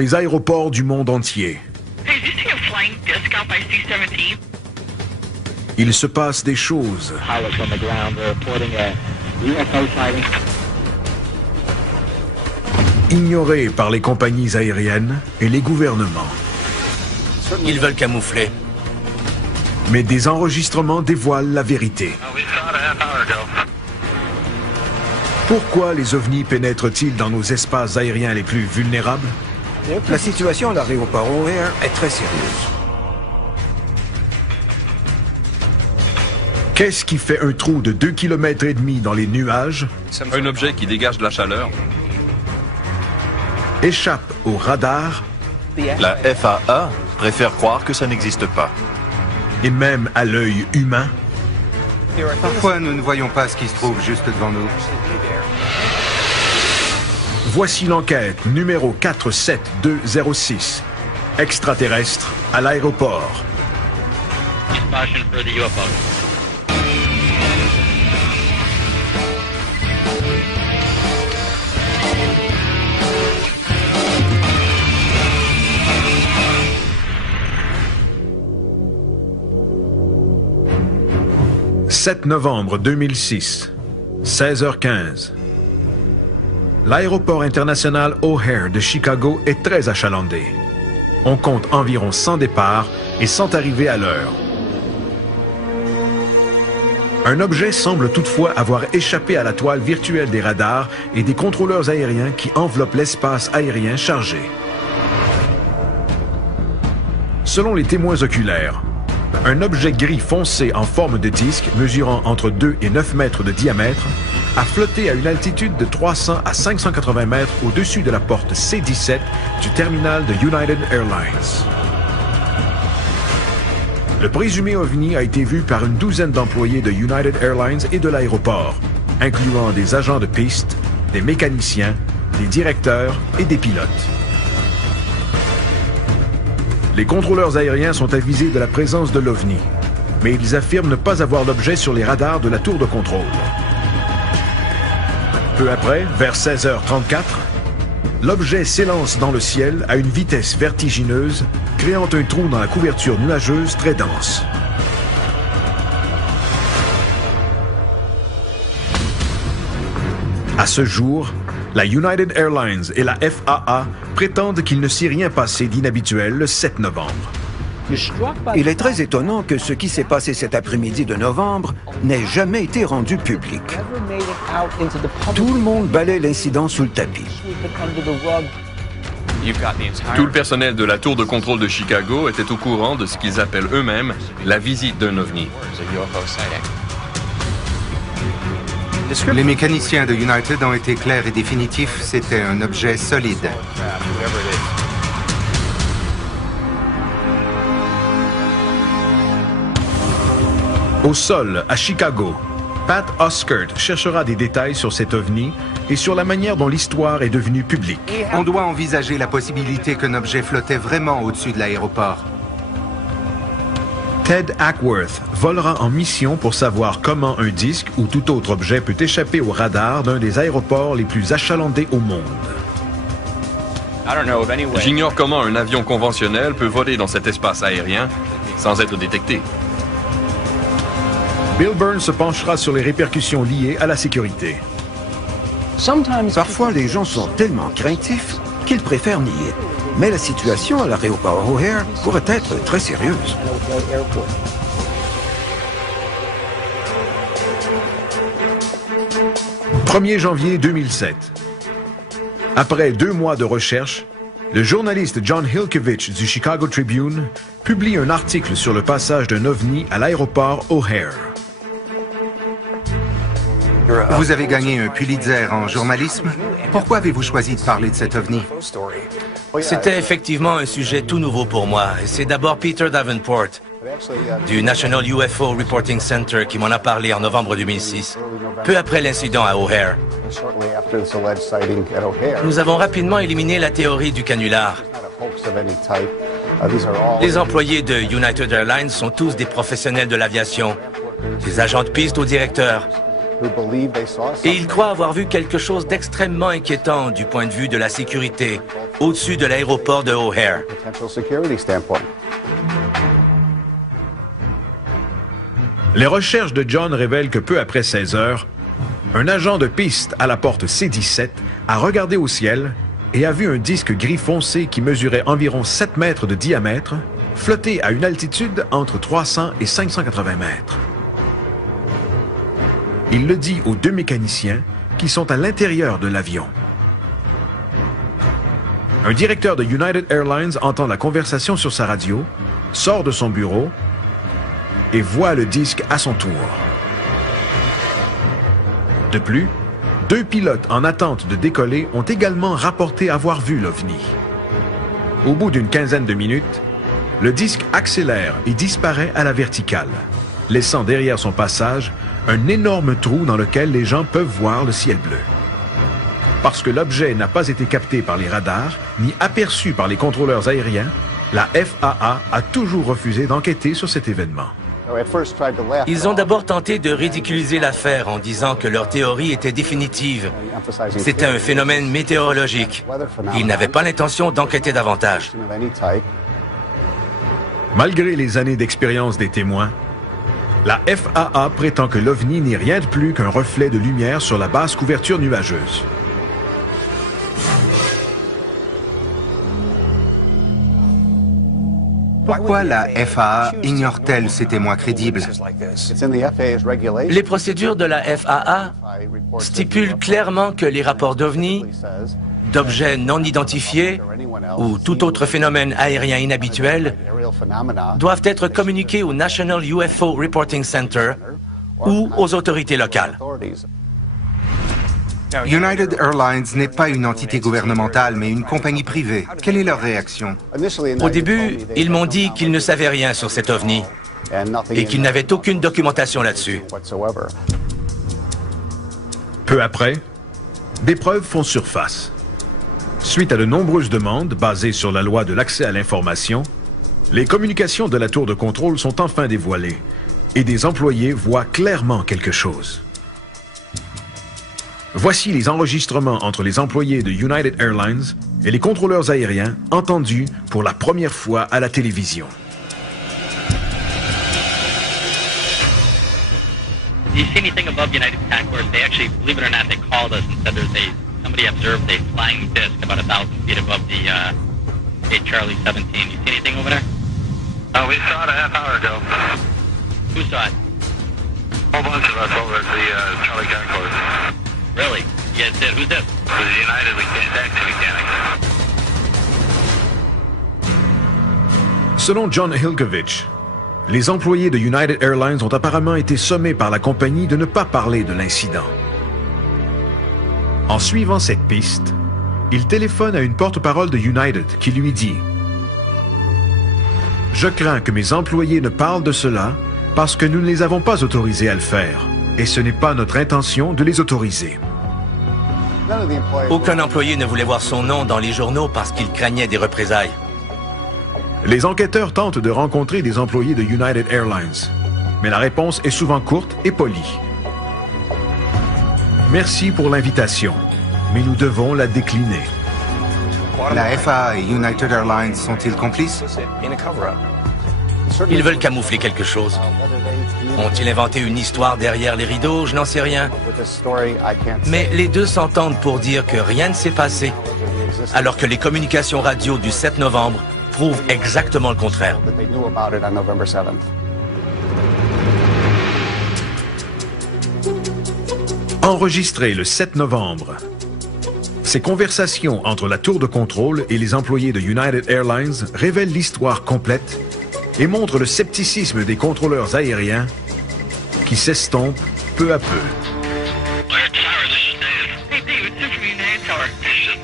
les aéroports du monde entier. Hey, did you see a flying disc out by C-17? Il se passe des choses. Pilots on the ground are reporting a UFO sighting. Ignorés par les compagnies aériennes et les gouvernements. Ils veulent camoufler. Mais des enregistrements dévoilent la vérité. Pourquoi les ovnis pénètrent-ils dans nos espaces aériens les plus vulnérables? La situation à l'aéroport O'Hare est très sérieuse. Qu'est-ce qui fait un trou de 2,5 km dans les nuages, Un objet qui dégage de la chaleur. échappe au radar La FAA préfère croire que ça n'existe pas. et même à l'œil humain? Parfois, nous ne voyons pas ce qui se trouve juste devant nous. Voici l'enquête numéro 47206. Extraterrestre à l'aéroport. Caution for the UFO. « 7 novembre 2006, 16h15. L'aéroport international O'Hare de Chicago est très achalandé. On compte environ 100 départs et 100 arrivées à l'heure. Un objet semble toutefois avoir échappé à la toile virtuelle des radars et des contrôleurs aériens qui enveloppent l'espace aérien chargé. Selon les témoins oculaires, un objet gris foncé en forme de disque, mesurant entre 2 et 9 mètres de diamètre, a flotté à une altitude de 300 à 580 mètres au-dessus de la porte C-17 du terminal de United Airlines. Le présumé OVNI a été vu par une douzaine d'employés de United Airlines et de l'aéroport, incluant des agents de piste, des mécaniciens, des directeurs et des pilotes. Les contrôleurs aériens sont avisés de la présence de l'OVNI, mais ils affirment ne pas avoir l'objet sur les radars de la tour de contrôle. Peu après, vers 16h34, l'objet s'élance dans le ciel à une vitesse vertigineuse, créant un trou dans la couverture nuageuse très dense. À ce jour, la United Airlines et la FAA prétendent qu'il ne s'est rien passé d'inhabituel le 7 novembre. Il est très étonnant que ce qui s'est passé cet après-midi de novembre n'ait jamais été rendu public. Tout le monde balaie l'incident sous le tapis. Tout le personnel de la tour de contrôle de Chicago était au courant de ce qu'ils appellent eux-mêmes la visite d'un ovni. Les mécaniciens de United ont été clairs et définitifs, c'était un objet solide. Au sol, à Chicago, Pat Oskert cherchera des détails sur cet ovni et sur la manière dont l'histoire est devenue publique. On doit envisager la possibilité qu'un objet flottait vraiment au-dessus de l'aéroport. Ted Ackworth volera en mission pour savoir comment un disque ou tout autre objet peut échapper au radar d'un des aéroports les plus achalandés au monde. J'ignore comment un avion conventionnel peut voler dans cet espace aérien sans être détecté. Bill Burns se penchera sur les répercussions liées à la sécurité. Parfois, les gens sont tellement craintifs qu'ils préfèrent nier. Mais la situation à l'aéroport O'Hare pourrait être très sérieuse. « 1er janvier 2007. Après 2 mois de recherche, le journaliste John Hilkevich du Chicago Tribune publie un article sur le passage d'un ovni à l'aéroport O'Hare. Vous avez gagné un Pulitzer en journalisme. Pourquoi avez-vous choisi de parler de cet ovni? C'était effectivement un sujet tout nouveau pour moi. Et c'est d'abord Peter Davenport, du National UFO Reporting Center, qui m'en a parlé en novembre 2006, peu après l'incident à O'Hare. Nous avons rapidement éliminé la théorie du canular. Les employés de United Airlines sont tous des professionnels de l'aviation, des agents de piste au directeur. Et ils croient avoir vu quelque chose d'extrêmement inquiétant du point de vue de la sécurité au-dessus de l'aéroport de O'Hare. Les recherches de John révèlent que peu après 16 heures, un agent de piste à la porte C-17 a regardé au ciel et a vu un disque gris foncé qui mesurait environ 7 mètres de diamètre flotter à une altitude entre 300 et 580 mètres. Il le dit aux 2 mécaniciens qui sont à l'intérieur de l'avion. Un directeur de United Airlines entend la conversation sur sa radio, sort de son bureau et voit le disque à son tour. De plus, 2 pilotes en attente de décoller ont également rapporté avoir vu l'OVNI. Au bout d'une quinzaine de minutes, le disque accélère et disparaît à la verticale, laissant derrière son passage un énorme trou dans lequel les gens peuvent voir le ciel bleu. Parce que l'objet n'a pas été capté par les radars ni aperçu par les contrôleurs aériens, la FAA a toujours refusé d'enquêter sur cet événement. Ils ont d'abord tenté de ridiculiser l'affaire en disant que leur théorie était définitive. C'était un phénomène météorologique. Ils n'avaient pas l'intention d'enquêter davantage. Malgré les années d'expérience des témoins, la FAA prétend que l'OVNI n'est rien de plus qu'un reflet de lumière sur la basse couverture nuageuse. Pourquoi la FAA ignore-t-elle ces témoins crédibles? Les procédures de la FAA stipulent clairement que les rapports d'OVNI, d'objets non identifiés ou tout autre phénomène aérien inhabituel doivent être communiqués au National UFO Reporting Center ou aux autorités locales. United Airlines n'est pas une entité gouvernementale, mais une compagnie privée. Quelle est leur réaction? Au début, ils m'ont dit qu'ils ne savaient rien sur cet OVNI et qu'ils n'avaient aucune documentation là-dessus. Peu après, des preuves font surface. Suite à de nombreuses demandes basées sur la loi de l'accès à l'information, les communications de la tour de contrôle sont enfin dévoilées et des employés voient clairement quelque chose. Voici les enregistrements entre les employés de United Airlines et les contrôleurs aériens entendus pour la première fois à la télévision. Do you see anything above United Concourse? They actually, believe it or not, they called us and said somebody observed a flying disc about 1,000 feet above the 8 Charlie 17. You see anything over there? We saw it a half hour ago. Who saw it? A whole bunch of us over at the Charlie Concourse. Really? You guys did? Who's this? It was United Taxi Mechanics. Selon John Hilkovich, les employés de United Airlines ont apparemment été sommés par la compagnie de ne pas parler de l'incident. En suivant cette piste, il téléphone à une porte-parole de United qui lui dit « Je crains que mes employés ne parlent de cela parce que nous ne les avons pas autorisés à le faire, et ce n'est pas notre intention de les autoriser. » Aucun employé ne voulait voir son nom dans les journaux parce qu'il craignait des représailles. Les enquêteurs tentent de rencontrer des employés de United Airlines, mais la réponse est souvent courte et polie. Merci pour l'invitation, mais nous devons la décliner. La FAA et United Airlines sont-ils complices? Ils veulent camoufler quelque chose. Ont-ils inventé une histoire derrière les rideaux? Je n'en sais rien. Mais les deux s'entendent pour dire que rien ne s'est passé, alors que les communications radio du 7 novembre prouvent exactement le contraire. Enregistré le 7 novembre, ces conversations entre la tour de contrôle et les employés de United Airlines révèlent l'histoire complète et montrent le scepticisme des contrôleurs aériens qui s'estompe peu à peu. Hey, Dave, it's Tim from United Tower.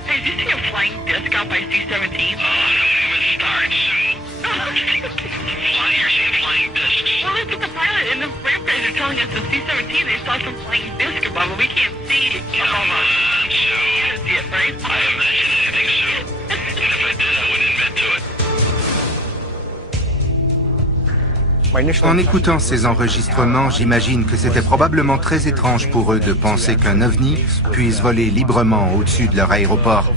Hey, did you see a flying disc out by C-17? You're seeing flying discs. Well, look at the pilot and the ramp guys are telling us the C-17 they saw some flying disc above it. We can't see it. Come on, Sue. You can't see it, right? I haven't mentioned anything, Sue. And if I did, I wouldn't admit to it. En écoutant ces enregistrements, j'imagine que c'était probablement très étrange pour eux de penser qu'un ovni puisse voler librement au-dessus de leur aéroport.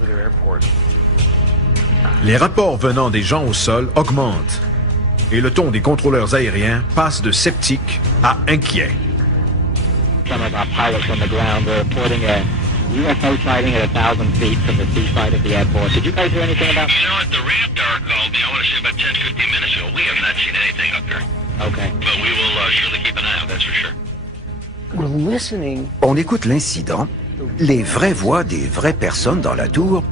Les rapports venant des gens au sol augmentent et le ton des contrôleurs aériens passe de sceptique à inquiet. Some of our pilots on the ground are reporting a UFO sighting at 1,000 feet from the seaside of the airport. Did you guys hear anything about that? You know what, the ramp tower called me, I want to say about 10, 15 minutes ago. We have not seen anything up there. Okay. But we will surely keep an eye out, that's for sure. On écoute l'incident. Les vraies voix des vraies personnes dans la tour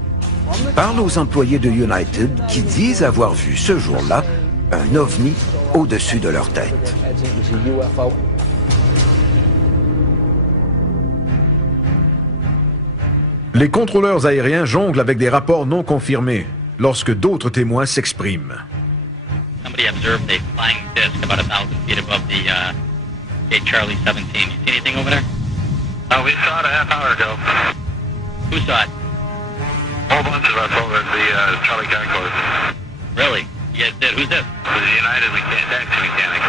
parlent aux employés de United qui disent avoir vu ce jour-là un ovni au-dessus de leur tête. Les contrôleurs aériens jonglent avec des rapports non confirmés lorsque d'autres témoins s'expriment. Somebody observed a flying disc about 1,000 feet above the Charlie 17. You see anything over there? We saw it a half hour ago. Who saw it? A whole bunch of us over at the Charlie Concourse. Really? You guys did? Who's this? The United Taxi Mechanics.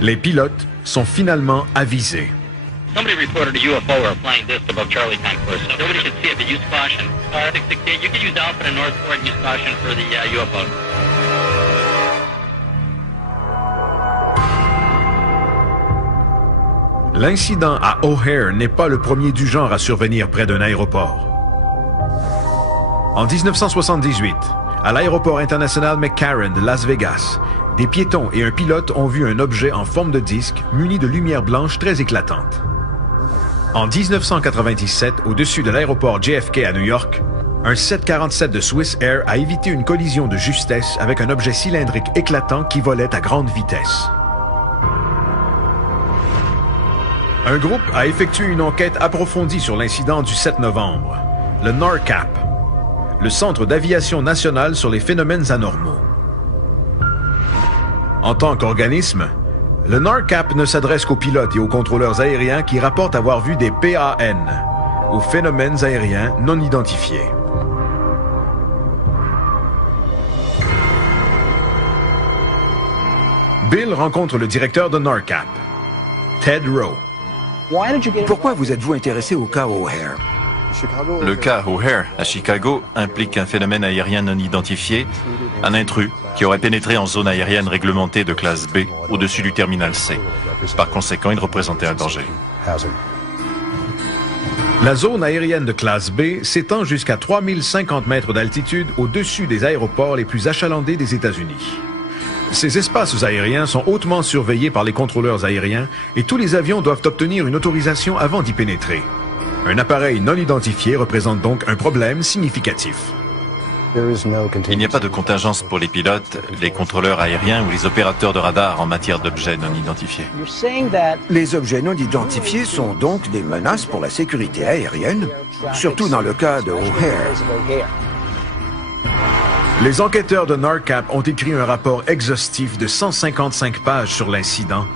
Les pilotes sont finalement avisés. Somebody reported a UFO or a flying disc above Charlie Concourse. Nobody should see it, but use caution. 668, you can use Alpha and Northport and use caution for the UFO. L'incident à O'Hare n'est pas le premier du genre à survenir près d'un aéroport. En 1978, à l'aéroport international McCarran de Las Vegas, des piétons et un pilote ont vu un objet en forme de disque muni de lumière blanche très éclatante. En 1997, au-dessus de l'aéroport JFK à New York, un 747 de Swiss Air a évité une collision de justesse avec un objet cylindrique éclatant qui volait à grande vitesse. Un groupe a effectué une enquête approfondie sur l'incident du 7 novembre, le NORCAP, le Centre d'aviation nationale sur les phénomènes anormaux. En tant qu'organisme, le NORCAP ne s'adresse qu'aux pilotes et aux contrôleurs aériens qui rapportent avoir vu des PAN, ou phénomènes aériens non identifiés. Bill rencontre le directeur de NORCAP, Ted Rowe. Pourquoi vous êtes-vous intéressé au cas O'Hare? Le cas O'Hare à Chicago implique un phénomène aérien non identifié, un intrus qui aurait pénétré en zone aérienne réglementée de classe B au-dessus du terminal C. Par conséquent, il représentait un danger. La zone aérienne de classe B s'étend jusqu'à 3050 mètres d'altitude au-dessus des aéroports les plus achalandés des États-Unis. Ces espaces aériens sont hautement surveillés par les contrôleurs aériens et tous les avions doivent obtenir une autorisation avant d'y pénétrer. Un appareil non identifié représente donc un problème significatif. Il n'y a pas de contingence pour les pilotes, les contrôleurs aériens ou les opérateurs de radar en matière d'objets non identifiés. Les objets non identifiés sont donc des menaces pour la sécurité aérienne, surtout dans le cas de O'Hare. Les enquêteurs de NORCAP ont écrit un rapport exhaustif de 155 pages sur l'incident,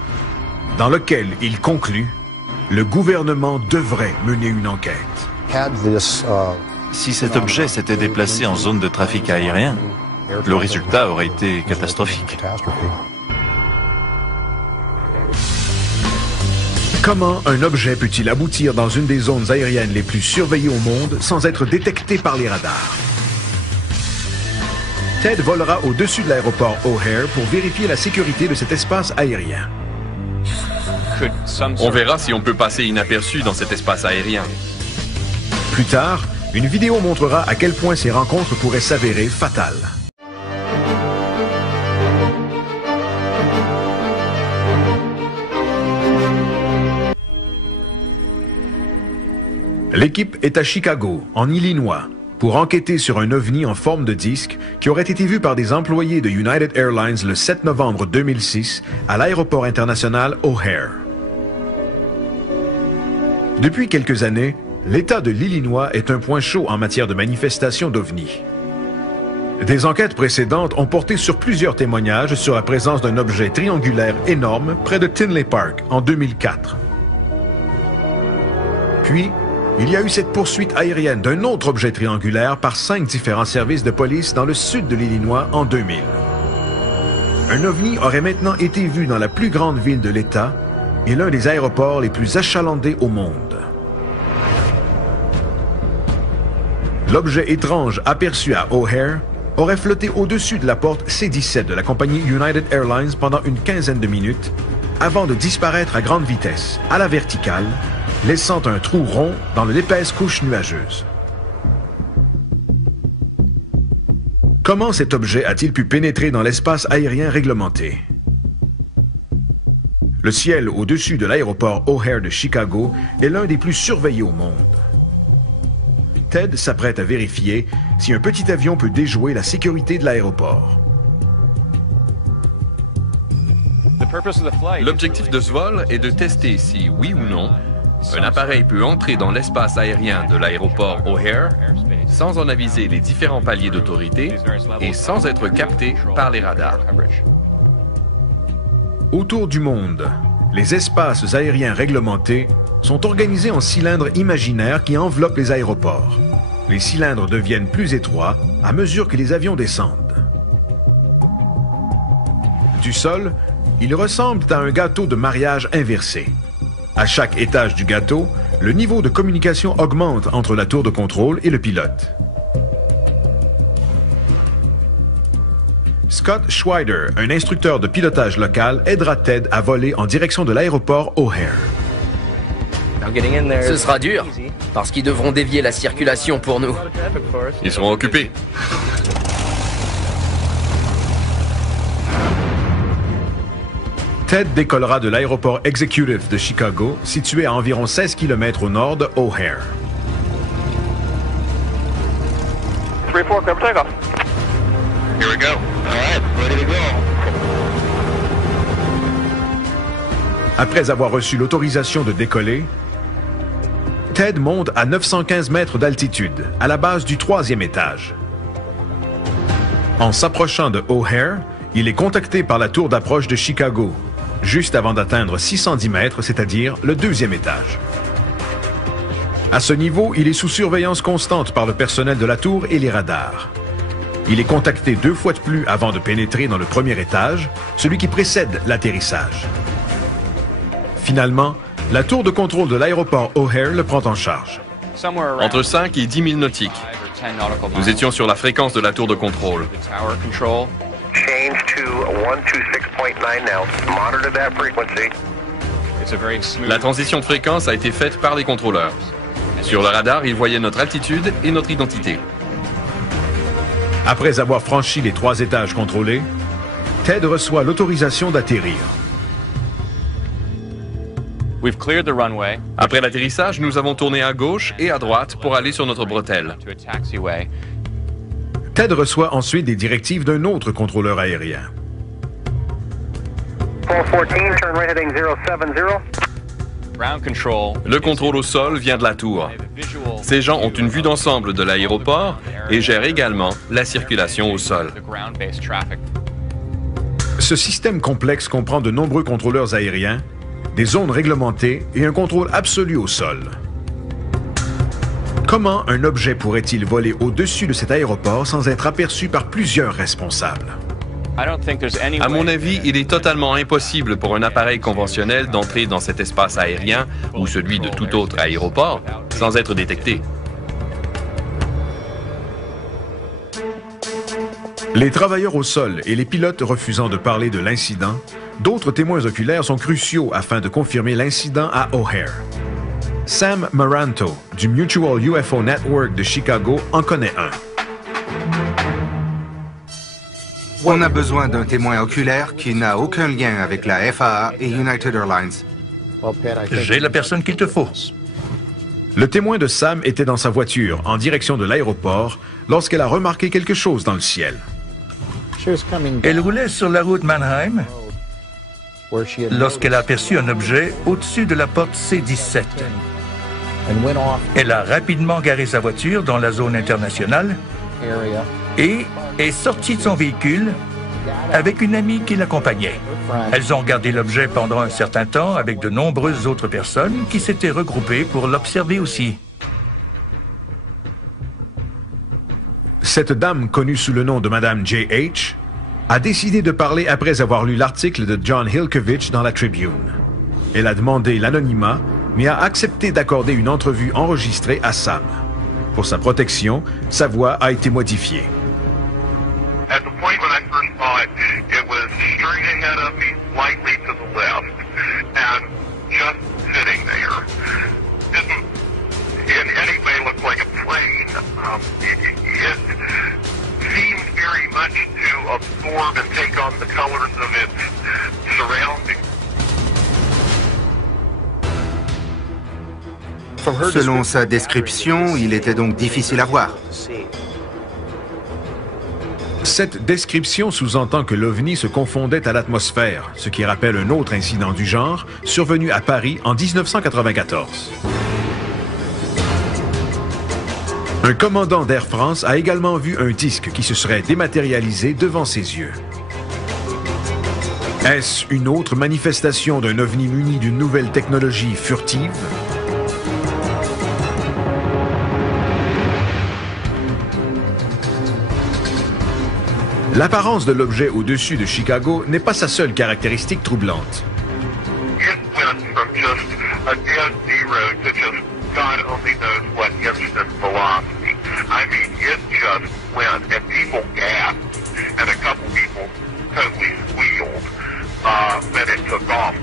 dans lequel ils concluent « Le gouvernement devrait mener une enquête ». Si cet objet s'était déplacé en zone de trafic aérien, le résultat aurait été catastrophique. Comment un objet peut-il aboutir dans une des zones aériennes les plus surveillées au monde sans être détecté par les radars? Ted volera au-dessus de l'aéroport O'Hare pour vérifier la sécurité de cet espace aérien. On verra si on peut passer inaperçu dans cet espace aérien. Plus tard, une vidéo montrera à quel point ces rencontres pourraient s'avérer fatales. L'équipe est à Chicago, en Illinois, pour enquêter sur un ovni en forme de disque qui aurait été vu par des employés de United Airlines le 7 novembre 2006 à l'aéroport international O'Hare. Depuis quelques années, l'État de l'Illinois est un point chaud en matière de manifestations d'ovnis. Des enquêtes précédentes ont porté sur plusieurs témoignages sur la présence d'un objet triangulaire énorme près de Tinley Park en 2004. Puis, il y a eu cette poursuite aérienne d'un autre objet triangulaire par 5 différents services de police dans le sud de l'Illinois en 2000. Un ovni aurait maintenant été vu dans la plus grande ville de l'État et l'un des aéroports les plus achalandés au monde. L'objet étrange aperçu à O'Hare aurait flotté au-dessus de la porte C-17 de la compagnie United Airlines pendant une quinzaine de minutes avant de disparaître à grande vitesse, à la verticale, laissant un trou rond dans l'épaisse couche nuageuse. Comment cet objet a-t-il pu pénétrer dans l'espace aérien réglementé? Le ciel au-dessus de l'aéroport O'Hare de Chicago est l'un des plus surveillés au monde. Ted s'apprête à vérifier si un petit avion peut déjouer la sécurité de l'aéroport. L'objectif de ce vol est de tester si, oui ou non, un appareil peut entrer dans l'espace aérien de l'aéroport O'Hare sans en aviser les différents paliers d'autorité et sans être capté par les radars. Autour du monde, les espaces aériens réglementés sont organisés en cylindres imaginaires qui enveloppent les aéroports. Les cylindres deviennent plus étroits à mesure que les avions descendent. Du sol, ils ressemblent à un gâteau de mariage inversé. À chaque étage du gâteau, le niveau de communication augmente entre la tour de contrôle et le pilote. Scott Schweider, un instructeur de pilotage local, aidera Ted à voler en direction de l'aéroport O'Hare. Ce sera dur, parce qu'ils devront dévier la circulation pour nous. Ils seront occupés. Ted décollera de l'aéroport Executive de Chicago, situé à environ 16 km au nord de O'Hare. 3-4, clear for takeoff. Here we go. All right, ready to go. Après avoir reçu l'autorisation de décoller, Ted monte à 915 mètres d'altitude, à la base du 3e étage. En s'approchant de O'Hare, il est contacté par la tour d'approche de Chicago, juste avant d'atteindre 610 mètres, c'est-à-dire le 2e étage. À ce niveau, il est sous surveillance constante par le personnel de la tour et les radars. Il est contacté 2 fois de plus avant de pénétrer dans le 1er étage, celui qui précède l'atterrissage. Finalement, la tour de contrôle de l'aéroport O'Hare le prend en charge. Entre 5 et 10 000 nautiques. Nous étions sur la fréquence de la tour de contrôle. Change to 126.9 now. Monitor that frequency. La transition de fréquence a été faite par les contrôleurs. Sur le radar, ils voyaient notre altitude et notre identité. Après avoir franchi les 3 étages contrôlés, Ted reçoit l'autorisation d'atterrir. Après l'atterrissage, nous avons tourné à gauche et à droite pour aller sur notre bretelle. Ted reçoit ensuite des directives d'un autre contrôleur aérien. 414, turn right heading 070. Le contrôle au sol vient de la tour. Ces gens ont une vue d'ensemble de l'aéroport et gèrent également la circulation au sol. Ce système complexe comprend de nombreux contrôleurs aériens, des zones réglementées et un contrôle absolu au sol. Comment un objet pourrait-il voler au-dessus de cet aéroport sans être aperçu par plusieurs responsables? À mon avis, il est totalement impossible pour un appareil conventionnel d'entrer dans cet espace aérien ou celui de tout autre aéroport sans être détecté. Les travailleurs au sol et les pilotes refusant de parler de l'incident, d'autres témoins oculaires sont cruciaux afin de confirmer l'incident à O'Hare. Sam Maranto, du Mutual UFO Network de Chicago, en connaît un. On a besoin d'un témoin oculaire qui n'a aucun lien avec la FAA et United Airlines. J'ai la personne qu'il te faut. Le témoin de Sam était dans sa voiture, en direction de l'aéroport, lorsqu'elle a remarqué quelque chose dans le ciel. Elle roulait sur la route Mannheim lorsqu'elle a aperçu un objet au-dessus de la porte C-17. Elle a rapidement garé sa voiture dans la zone internationale et est sortie de son véhicule avec une amie qui l'accompagnait. Elles ont regardé l'objet pendant un certain temps avec de nombreuses autres personnes qui s'étaient regroupées pour l'observer aussi. Cette dame, connue sous le nom de Madame J.H., a décidé de parler après avoir lu l'article de John Hilkovich dans la Tribune. Elle a demandé l'anonymat, mais a accepté d'accorder une entrevue enregistrée à Sam. Pour sa protection, sa voix a été modifiée. At the point when I first saw it, it was straight ahead of me, slightly to the left, and just sitting there. Didn't in any way look like a plane. It seemed very much to absorb and take on the colors of its surroundings. Selon sa description, il était donc difficile à voir. Cette description sous-entend que l'OVNI se confondait à l'atmosphère, ce qui rappelle un autre incident du genre survenu à Paris en 1994. Un commandant d'Air France a également vu un disque qui se serait dématérialisé devant ses yeux. Est-ce une autre manifestation d'un OVNI muni d'une nouvelle technologie furtive? L'apparence de l'objet au-dessus de Chicago n'est pas sa seule caractéristique troublante. It went from just a dead zero to just God only knows what instant velocity. I mean, it just went, and people gasped, and a couple people totally squealed when it took off.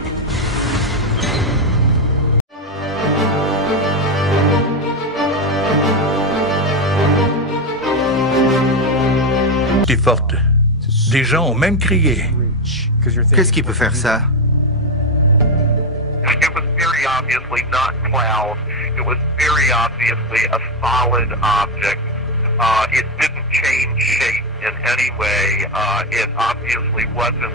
C'était forte. Des gens ont même crié. Qu'est-ce qui peut faire ça? It was very obviously not cloud. It was very obviously a solid object. It didn't change shape in any way. It obviously wasn't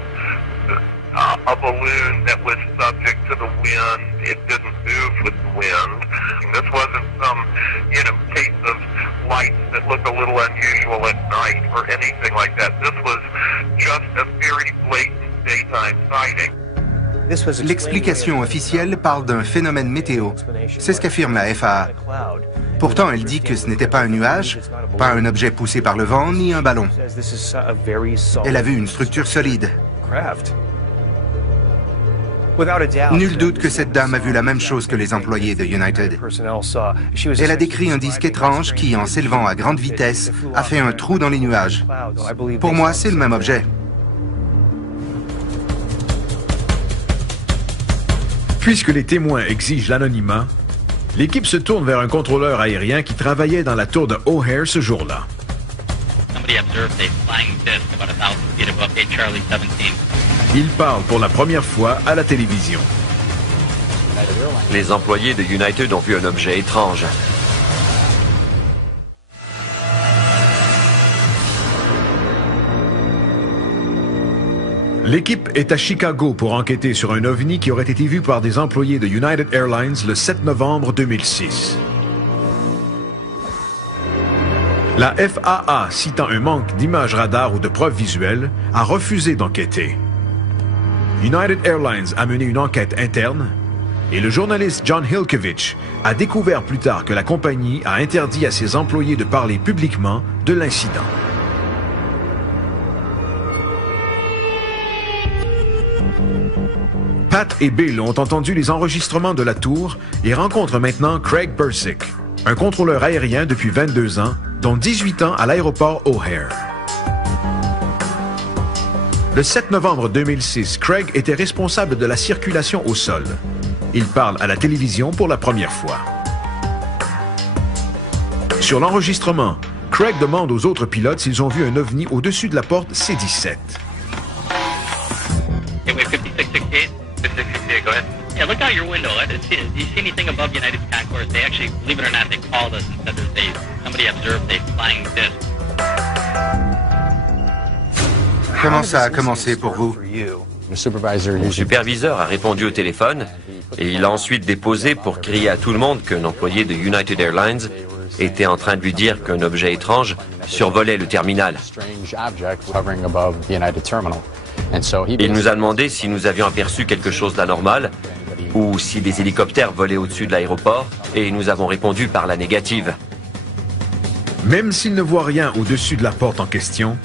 a balloon that was subject to the wind. It didn't move with the wind. This wasn't some, case of lights that look a little unusual at night or anything like that. This was just a very blatant daytime sighting. L'explication officielle parle d'un phénomène météo. C'est ce qu'affirme la FAA. Pourtant, elle dit que ce n'était pas un nuage, pas un objet poussé par le vent, ni un ballon. Elle a vu une structure solide. Nul doute que cette dame a vu la même chose que les employés de United. Elle a décrit un disque étrange qui, en s'élevant à grande vitesse, a fait un trou dans les nuages. Pour moi, c'est le même objet. Puisque les témoins exigent l'anonymat, l'équipe se tourne vers un contrôleur aérien qui travaillait dans la tour de O'Hare ce jour-là. Il parle pour la première fois à la télévision. Les employés de United ont vu un objet étrange. L'équipe est à Chicago pour enquêter sur un OVNI qui aurait été vu par des employés de United Airlines le 7 novembre 2006. La FAA, citant un manque d'images radar ou de preuves visuelles, a refusé d'enquêter. United Airlines a mené une enquête interne et le journaliste John Hilkovich a découvert plus tard que la compagnie a interdit à ses employés de parler publiquement de l'incident. Pat et Bill ont entendu les enregistrements de la tour et rencontrent maintenant Craig Bursick, un contrôleur aérien depuis 22 ans, dont 18 ans à l'aéroport O'Hare. Le 7 novembre 2006, Craig était responsable de la circulation au sol. Il parle à la télévision pour la première fois. Sur l'enregistrement, Craig demande aux autres pilotes s'ils ont vu un OVNI au-dessus de la porte C-17. Go ahead. Yeah, look out your window. Do you see anything above United's concourse? They actually, believe it or not, they called us and said that somebody observed a flying disc. Comment ça a commencé pour vous? Mon superviseur a répondu au téléphone et il a ensuite déposé pour crier à tout le monde qu'un employé de United Airlines était en train de lui dire qu'un objet étrange survolait le terminal. Il nous a demandé si nous avions aperçu quelque chose d'anormal ou si des hélicoptères volaient au-dessus de l'aéroport et nous avons répondu par la négative. Même s'il ne voit rien au-dessus de la porte en question,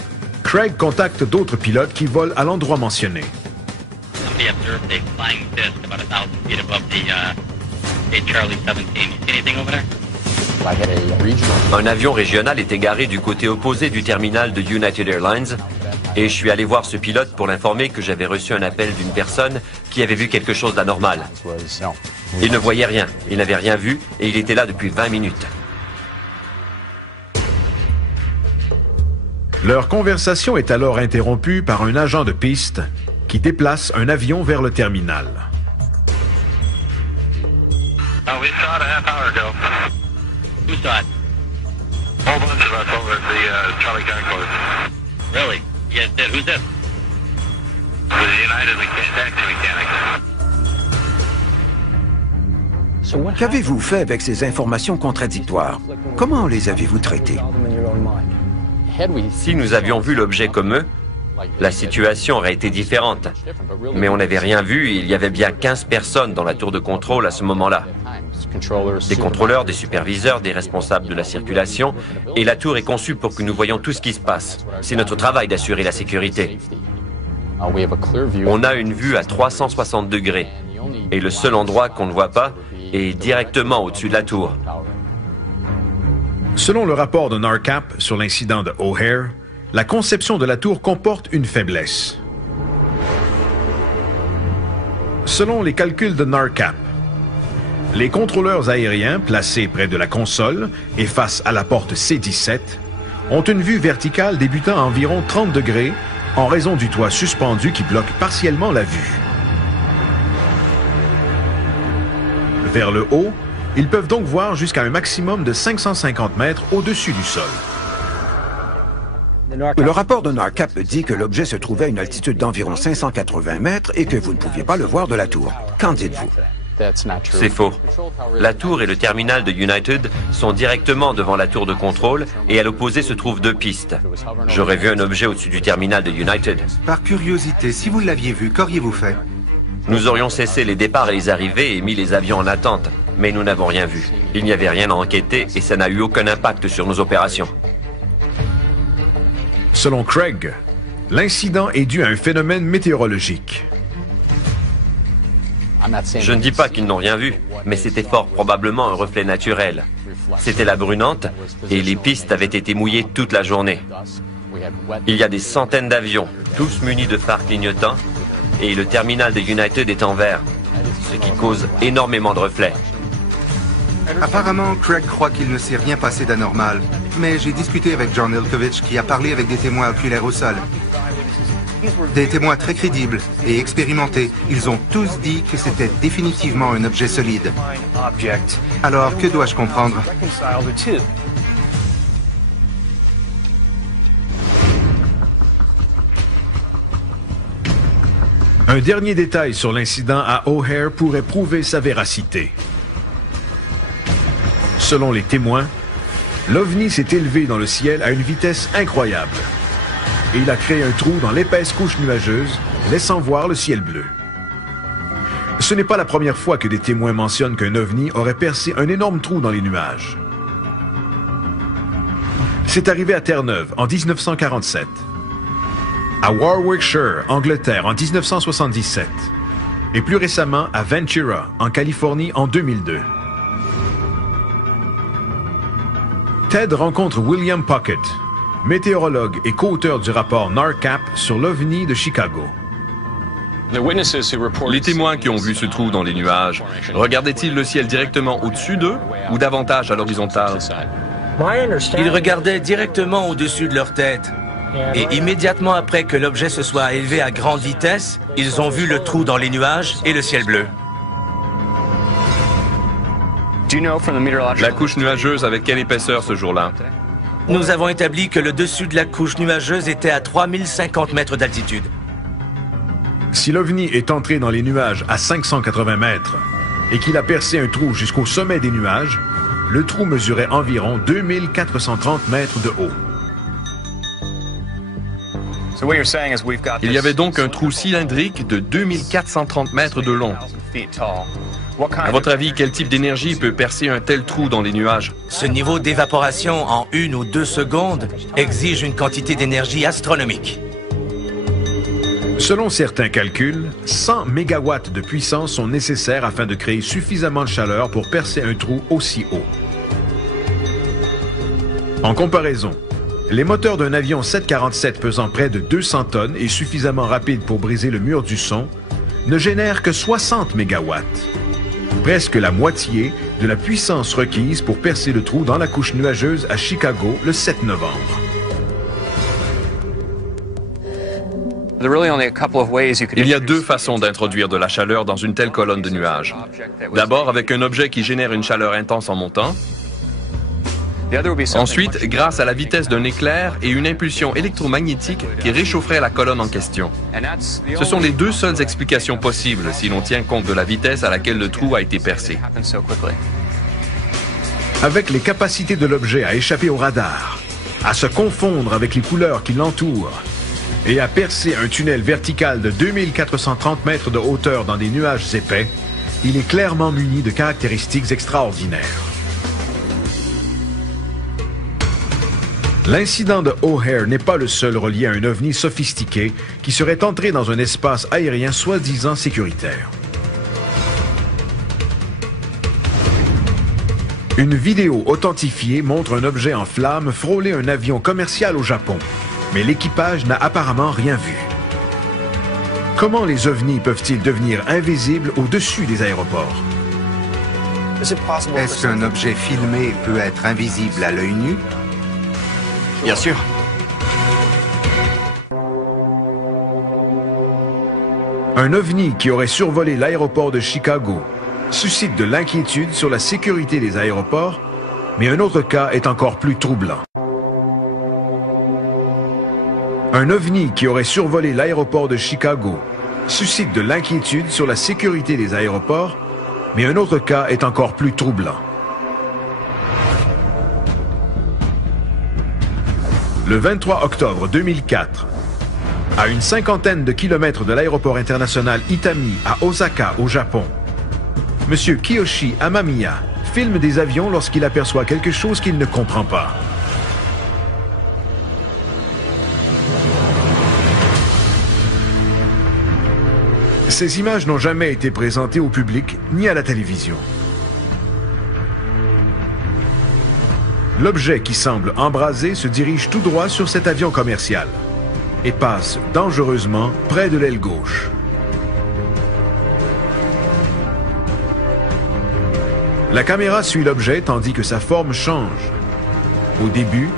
Craig contacte d'autres pilotes qui volent à l'endroit mentionné. Somebody observed a flying disc about 1,000 feet above the a Charlie 17. You see anything over there? Un avion régional était garé du côté opposé du terminal de United Airlines et je suis allé voir ce pilote pour l'informer que j'avais reçu un appel d'une personne qui avait vu quelque chose d'anormal. Il ne voyait rien, il n'avait rien vu et il était là depuis 20 minutes. Leur conversation est alors interrompue par un agent de piste qui déplace un avion vers le terminal. We saw it a half hour ago. Who saw it? A whole bunch of us over at the Charlie Concourse. Really? You guys did? Who's this? The United taxi mechanics. Qu'avez-vous fait avec ces informations contradictoires? Comment les avez-vous traitées? Si nous avions vu l'objet comme eux, la situation aurait été différente. Mais on n'avait rien vu et il y avait bien 15 personnes dans la tour de contrôle à ce moment-là. Des contrôleurs, des superviseurs, des responsables de la circulation. Et la tour est conçue pour que nous voyions tout ce qui se passe. C'est notre travail d'assurer la sécurité. On a une vue à 360 degrés. Et le seul endroit qu'on ne voit pas est directement au-dessus de la tour. Selon le rapport de NARCAP sur l'incident de O'Hare, la conception de la tour comporte une faiblesse. Selon les calculs de NARCAP, les contrôleurs aériens placés près de la console et face à la porte C-17 ont une vue verticale débutant à environ 30 degrés en raison du toit suspendu qui bloque partiellement la vue. Vers le haut, ils peuvent donc voir jusqu'à un maximum de 550 mètres au-dessus du sol. Le rapport de NARCAP dit que l'objet se trouvait à une altitude d'environ 580 mètres et que vous ne pouviez pas le voir de la tour. Qu'en dites-vous? C'est faux. La tour et le terminal de United sont directement devant la tour de contrôle et à l'opposé se trouvent 2 pistes. J'aurais vu un objet au-dessus du terminal de United. Par curiosité, si vous l'aviez vu, qu'auriez-vous fait? Nous aurions cessé les départs et les arrivées et mis les avions en attente, mais nous n'avons rien vu. Il n'y avait rien à enquêter et ça n'a eu aucun impact sur nos opérations. Selon Craig, l'incident est dû à un phénomène météorologique. Je ne dis pas qu'ils n'ont rien vu, mais c'était fort probablement un reflet naturel. C'était la brunante et les pistes avaient été mouillées toute la journée. Il y a des centaines d'avions, tous munis de phares clignotants, et le terminal de United est en vert, ce qui cause énormément de reflets. Apparemment, Craig croit qu'il ne s'est rien passé d'anormal, mais j'ai discuté avec John Ilkovich qui a parlé avec des témoins oculaires au sol. Des témoins très crédibles et expérimentés. Ils ont tous dit que c'était définitivement un objet solide. Alors, que dois-je comprendre? Un dernier détail sur l'incident à O'Hare pourrait prouver sa véracité. Selon les témoins, l'OVNI s'est élevé dans le ciel à une vitesse incroyable. Et il a créé un trou dans l'épaisse couche nuageuse, laissant voir le ciel bleu. Ce n'est pas la première fois que des témoins mentionnent qu'un OVNI aurait percé un énorme trou dans les nuages. C'est arrivé à Terre-Neuve en 1947, à Warwickshire, Angleterre en 1977, et plus récemment à Ventura, en Californie en 2002. Ted rencontre William Puckett, météorologue et co-auteur du rapport NARCAP sur l'OVNI de Chicago. Les témoins qui ont vu ce trou dans les nuages, regardaient-ils le ciel directement au-dessus d'eux ou davantage à l'horizontale? Ils regardaient directement au-dessus de leur tête. Et immédiatement après que l'objet se soit élevé à grande vitesse, ils ont vu le trou dans les nuages et le ciel bleu. La couche nuageuse avait quelle épaisseur ce jour-là? Nous avons établi que le dessus de la couche nuageuse était à 3050 mètres d'altitude. Si l'OVNI est entré dans les nuages à 580 mètres et qu'il a percé un trou jusqu'au sommet des nuages, le trou mesurait environ 2430 mètres de haut. Il y avait donc un trou cylindrique de 2430 mètres de long. À votre avis, quel type d'énergie peut percer un tel trou dans les nuages? Ce niveau d'évaporation en 1 ou 2 secondes exige une quantité d'énergie astronomique. Selon certains calculs, 100 mégawatts de puissance sont nécessaires afin de créer suffisamment de chaleur pour percer un trou aussi haut. En comparaison, les moteurs d'un avion 747 pesant près de 200 tonnes et suffisamment rapides pour briser le mur du son ne génèrent que 60 mégawatts, presque la moitié de la puissance requise pour percer le trou dans la couche nuageuse à Chicago le 7 novembre. Il y a deux façons d'introduire de la chaleur dans une telle colonne de nuages. D'abord, avec un objet qui génère une chaleur intense en montant. Ensuite, grâce à la vitesse d'un éclair et une impulsion électromagnétique qui réchaufferait la colonne en question. Ce sont les deux seules explications possibles si l'on tient compte de la vitesse à laquelle le trou a été percé. Avec les capacités de l'objet à échapper au radar, à se confondre avec les couleurs qui l'entourent et à percer un tunnel vertical de 2430 mètres de hauteur dans des nuages épais, il est clairement muni de caractéristiques extraordinaires. L'incident de O'Hare n'est pas le seul relié à un ovni sophistiqué qui serait entré dans un espace aérien soi-disant sécuritaire. Une vidéo authentifiée montre un objet en flammes frôler un avion commercial au Japon, mais l'équipage n'a apparemment rien vu. Comment les ovnis peuvent-ils devenir invisibles au-dessus des aéroports? Est-ce qu'un objet filmé peut être invisible à l'œil nu? Bien sûr. Un ovni qui aurait survolé l'aéroport de Chicago suscite de l'inquiétude sur la sécurité des aéroports, mais un autre cas est encore plus troublant. Un ovni qui aurait survolé l'aéroport de Chicago suscite de l'inquiétude sur la sécurité des aéroports, mais un autre cas est encore plus troublant. Le 23 octobre 2004, à une cinquantaine de kilomètres de l'aéroport international Itami à Osaka, au Japon, M. Kiyoshi Amamiya filme des avions lorsqu'il aperçoit quelque chose qu'il ne comprend pas. Ces images n'ont jamais été présentées au public ni à la télévision. L'objet qui semble embrasé se dirige tout droit sur cet avion commercial et passe dangereusement près de l'aile gauche. La caméra suit l'objet tandis que sa forme change. Au début,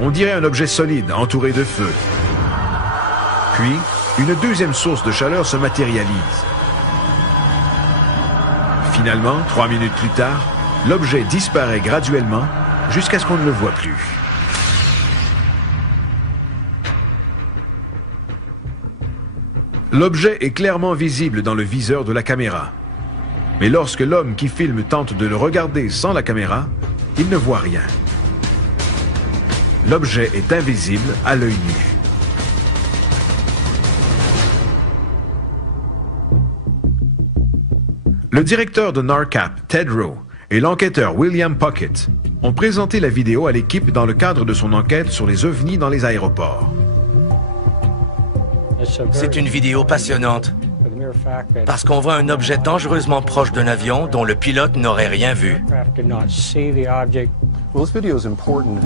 on dirait un objet solide entouré de feu. Puis, une deuxième source de chaleur se matérialise. Finalement, 3 minutes plus tard, l'objet disparaît graduellement jusqu'à ce qu'on ne le voit plus. L'objet est clairement visible dans le viseur de la caméra. Mais lorsque l'homme qui filme tente de le regarder sans la caméra, il ne voit rien. L'objet est invisible à l'œil nu. Le directeur de NARCAP, Ted Rowe, et l'enquêteur William Puckett ont présenté la vidéo à l'équipe dans le cadre de son enquête sur les ovnis dans les aéroports. C'est une vidéo passionnante, parce qu'on voit un objet dangereusement proche d'un avion dont le pilote n'aurait rien vu.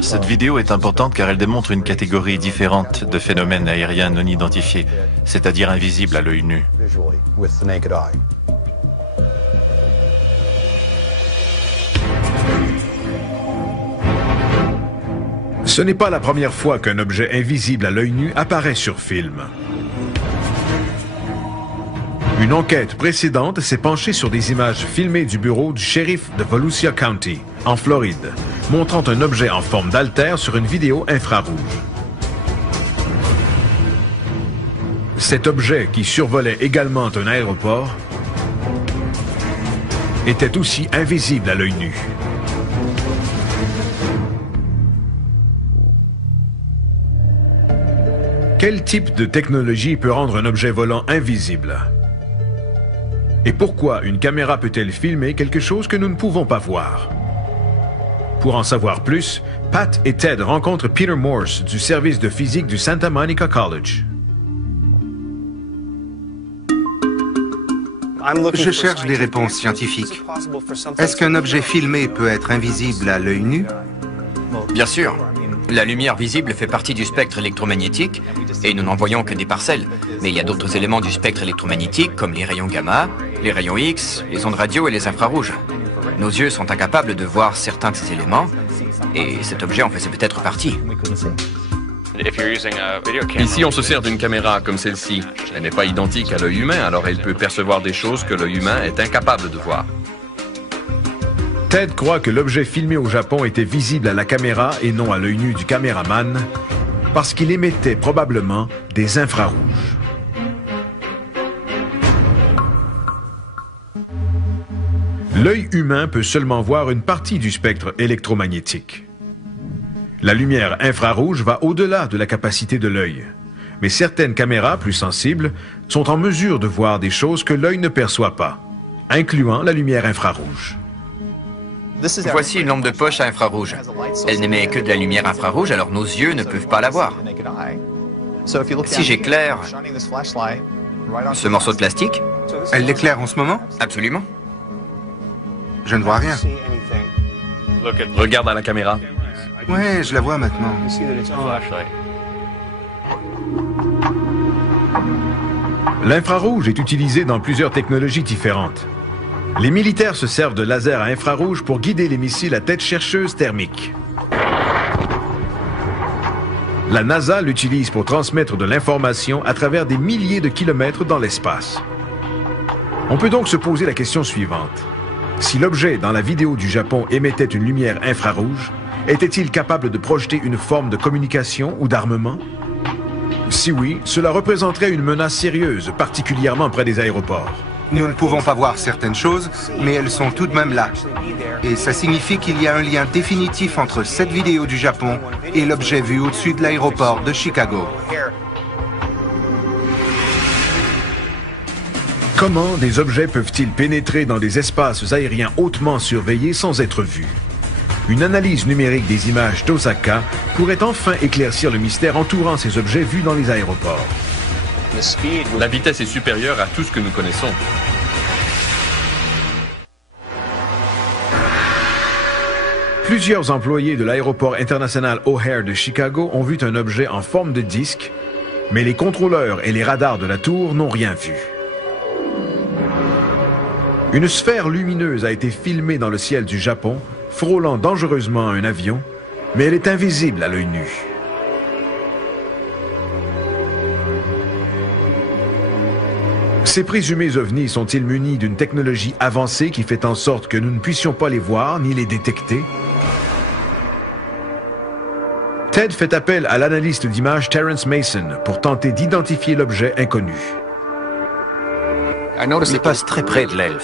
Cette vidéo est importante car elle démontre une catégorie différente de phénomènes aériens non identifiés, c'est-à-dire invisibles à l'œil nu. Ce n'est pas la première fois qu'un objet invisible à l'œil nu apparaît sur film. Une enquête précédente s'est penchée sur des images filmées du bureau du shérif de Volusia County, en Floride, montrant un objet en forme d'haltère sur une vidéo infrarouge. Cet objet, qui survolait également un aéroport, était aussi invisible à l'œil nu. Quel type de technologie peut rendre un objet volant invisible? Et pourquoi une caméra peut-elle filmer quelque chose que nous ne pouvons pas voir? Pour en savoir plus, Pat et Ted rencontrent Peter Morse du service de physique du Santa Monica College. Je cherche des réponses scientifiques. Est-ce qu'un objet filmé peut être invisible à l'œil nu? Bien sûr. La lumière visible fait partie du spectre électromagnétique et nous n'en voyons que des parcelles. Mais il y a d'autres éléments du spectre électromagnétique comme les rayons gamma, les rayons X, les ondes radio et les infrarouges. Nos yeux sont incapables de voir certains de ces éléments et cet objet en faisait peut-être partie. Ici, on se sert d'une caméra comme celle-ci. Elle n'est pas identique à l'œil humain, alors elle peut percevoir des choses que l'œil humain est incapable de voir. Ted croit que l'objet filmé au Japon était visible à la caméra et non à l'œil nu du caméraman, parce qu'il émettait probablement des infrarouges. L'œil humain peut seulement voir une partie du spectre électromagnétique. La lumière infrarouge va au-delà de la capacité de l'œil, mais certaines caméras plus sensibles sont en mesure de voir des choses que l'œil ne perçoit pas, incluant la lumière infrarouge. Voici une lampe de poche à infrarouge. Elle n'émet que de la lumière infrarouge, alors nos yeux ne peuvent pas la voir. Si j'éclaire ce morceau de plastique... Elle l'éclaire en ce moment? Absolument. Je ne vois rien. Regarde à la caméra. Ouais, je la vois maintenant. L'infrarouge est utilisé dans plusieurs technologies différentes. Les militaires se servent de lasers à infrarouge pour guider les missiles à tête chercheuse thermique. La NASA l'utilise pour transmettre de l'information à travers des milliers de kilomètres dans l'espace. On peut donc se poser la question suivante. Si l'objet dans la vidéo du Japon émettait une lumière infrarouge, était-il capable de projeter une forme de communication ou d'armement? Si oui, cela représenterait une menace sérieuse, particulièrement près des aéroports. Nous ne pouvons pas voir certaines choses, mais elles sont tout de même là. Et ça signifie qu'il y a un lien définitif entre cette vidéo du Japon et l'objet vu au-dessus de l'aéroport de Chicago. Comment des objets peuvent-ils pénétrer dans des espaces aériens hautement surveillés sans être vus? Une analyse numérique des images d'Osaka pourrait enfin éclaircir le mystère entourant ces objets vus dans les aéroports. La vitesse est supérieure à tout ce que nous connaissons. Plusieurs employés de l'aéroport international O'Hare de Chicago ont vu un objet en forme de disque, mais les contrôleurs et les radars de la tour n'ont rien vu. Une sphère lumineuse a été filmée dans le ciel du Japon, frôlant dangereusement un avion, mais elle est invisible à l'œil nu. Ces présumés ovnis sont-ils munis d'une technologie avancée qui fait en sorte que nous ne puissions pas les voir ni les détecter? Ted fait appel à l'analyste d'images Terrence Mason pour tenter d'identifier l'objet inconnu. Il passe très près de l'aile.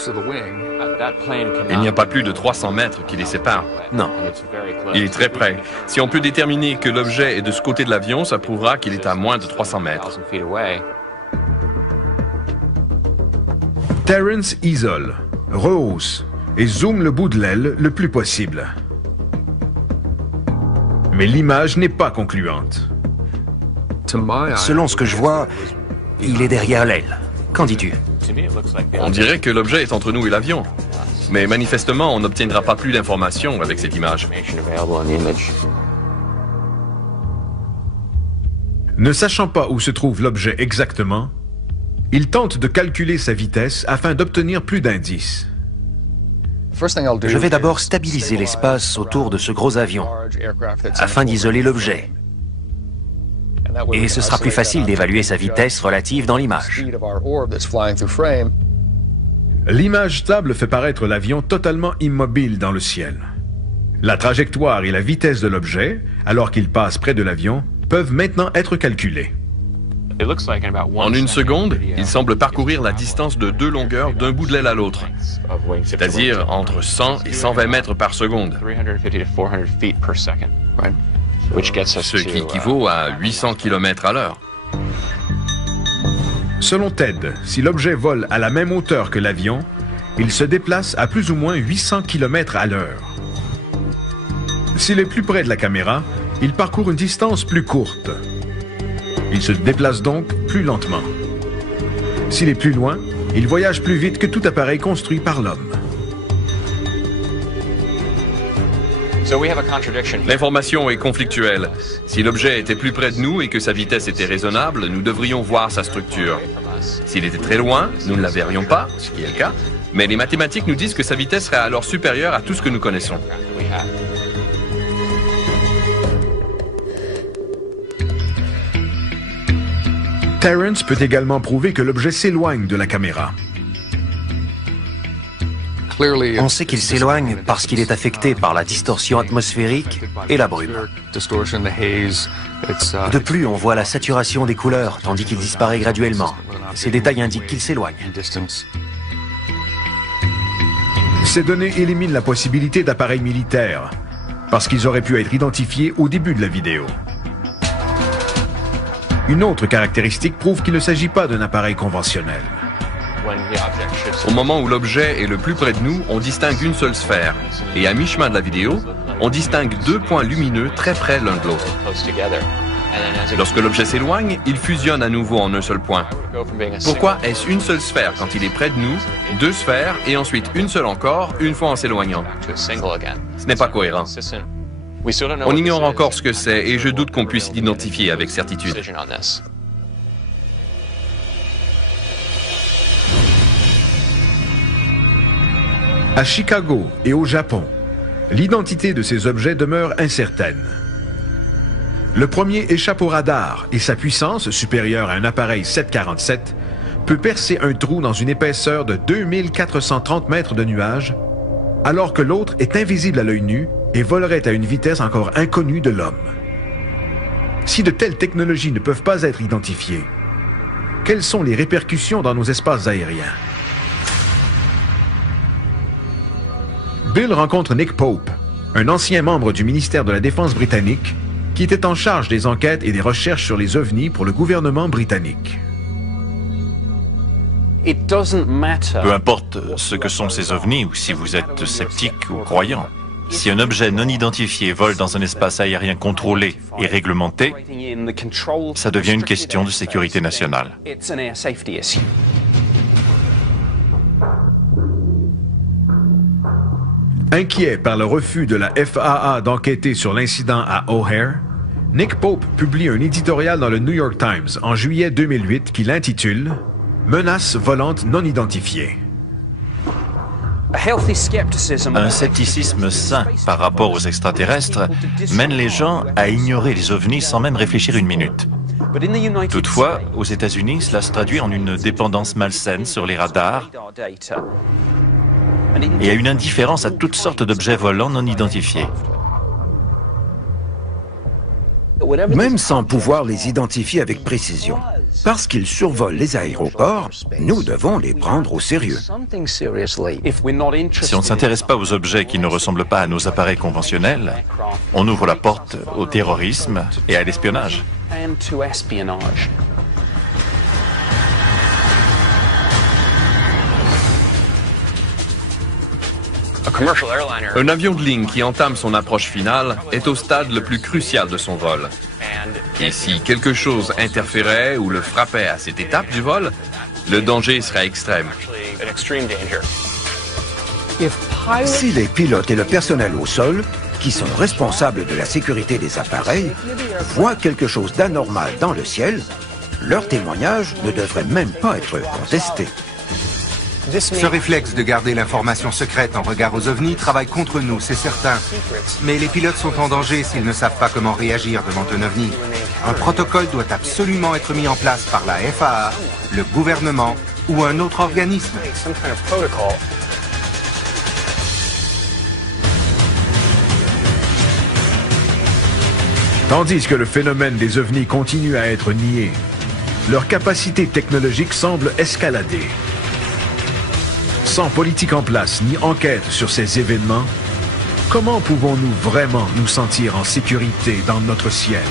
Il n'y a pas plus de 300 mètres qui les séparent. Non. Il est très près. Si on peut déterminer que l'objet est de ce côté de l'avion, ça prouvera qu'il est à moins de 300 mètres. Terrence isole, rehausse et zoome le bout de l'aile le plus possible. Mais l'image n'est pas concluante. Selon ce que je vois, il est derrière l'aile. Qu'en dis-tu? On dirait que l'objet est entre nous et l'avion. Mais manifestement, on n'obtiendra pas plus d'informations avec cette image. Ne sachant pas où se trouve l'objet exactement, il tente de calculer sa vitesse afin d'obtenir plus d'indices. Je vais d'abord stabiliser l'espace autour de ce gros avion, afin d'isoler l'objet. Et ce sera plus facile d'évaluer sa vitesse relative dans l'image. L'image stable fait paraître l'avion totalement immobile dans le ciel. La trajectoire et la vitesse de l'objet, alors qu'il passe près de l'avion, peuvent maintenant être calculées. En une seconde, il semble parcourir la distance de 2 longueurs d'un bout de l'aile à l'autre, c'est-à-dire entre 100 et 120 mètres par seconde, ce qui équivaut à 800 km à l'heure. Selon Ted, si l'objet vole à la même hauteur que l'avion, il se déplace à plus ou moins 800 km à l'heure. S'il est plus près de la caméra, il parcourt une distance plus courte. Il se déplace donc plus lentement. S'il est plus loin, il voyage plus vite que tout appareil construit par l'homme. L'information est conflictuelle. Si l'objet était plus près de nous et que sa vitesse était raisonnable, nous devrions voir sa structure. S'il était très loin, nous ne la verrions pas, ce qui est le cas, mais les mathématiques nous disent que sa vitesse serait alors supérieure à tout ce que nous connaissons. Terrence peut également prouver que l'objet s'éloigne de la caméra. On sait qu'il s'éloigne parce qu'il est affecté par la distorsion atmosphérique et la brume. De plus, on voit la saturation des couleurs, tandis qu'il disparaît graduellement. Ces détails indiquent qu'il s'éloigne. Ces données éliminent la possibilité d'appareils militaires, parce qu'ils auraient pu être identifiés au début de la vidéo. Une autre caractéristique prouve qu'il ne s'agit pas d'un appareil conventionnel. Au moment où l'objet est le plus près de nous, on distingue une seule sphère. Et à mi-chemin de la vidéo, on distingue deux points lumineux très près l'un de l'autre. Lorsque l'objet s'éloigne, il fusionne à nouveau en un seul point. Pourquoi est-ce une seule sphère quand il est près de nous, deux sphères et ensuite une seule encore, une fois en s'éloignant? Ce n'est pas cohérent. On ignore encore ce que c'est et je doute qu'on puisse l'identifier avec certitude. À Chicago et au Japon, l'identité de ces objets demeure incertaine. Le premier échappe au radar et sa puissance, supérieure à un appareil 747, peut percer un trou dans une épaisseur de 2430 mètres de nuages, alors que l'autre est invisible à l'œil nu et volerait à une vitesse encore inconnue de l'homme. Si de telles technologies ne peuvent pas être identifiées, quelles sont les répercussions dans nos espaces aériens? Bill rencontre Nick Pope, un ancien membre du ministère de la Défense britannique, qui était en charge des enquêtes et des recherches sur les ovnis pour le gouvernement britannique. Peu importe ce que sont ces ovnis ou si vous êtes sceptique ou croyant, si un objet non identifié vole dans un espace aérien contrôlé et réglementé, ça devient une question de sécurité nationale. Inquiet par le refus de la FAA d'enquêter sur l'incident à O'Hare, Nick Pope publie un éditorial dans le New York Times en juillet 2008 qui l'intitule « Menaces volantes non identifiées ». Un scepticisme sain par rapport aux extraterrestres mène les gens à ignorer les ovnis sans même réfléchir une minute. Toutefois, aux États-Unis, cela se traduit en une dépendance malsaine sur les radars et à une indifférence à toutes sortes d'objets volants non identifiés. Même sans pouvoir les identifier avec précision. Parce qu'ils survolent les aéroports, nous devons les prendre au sérieux. Si on ne s'intéresse pas aux objets qui ne ressemblent pas à nos appareils conventionnels, on ouvre la porte au terrorisme et à l'espionnage. Un avion de ligne qui entame son approche finale est au stade le plus crucial de son vol. Et si quelque chose interférait ou le frappait à cette étape du vol, le danger serait extrême. Si les pilotes et le personnel au sol, qui sont responsables de la sécurité des appareils, voient quelque chose d'anormal dans le ciel, leur témoignage ne devrait même pas être contesté. Ce réflexe de garder l'information secrète en regard aux ovnis travaille contre nous, c'est certain. Mais les pilotes sont en danger s'ils ne savent pas comment réagir devant un ovni. Un protocole doit absolument être mis en place par la FAA, le gouvernement ou un autre organisme. Tandis que le phénomène des ovnis continue à être nié, leur capacité technologique semble escalader. Sans politique en place ni enquête sur ces événements, comment pouvons-nous vraiment nous sentir en sécurité dans notre ciel?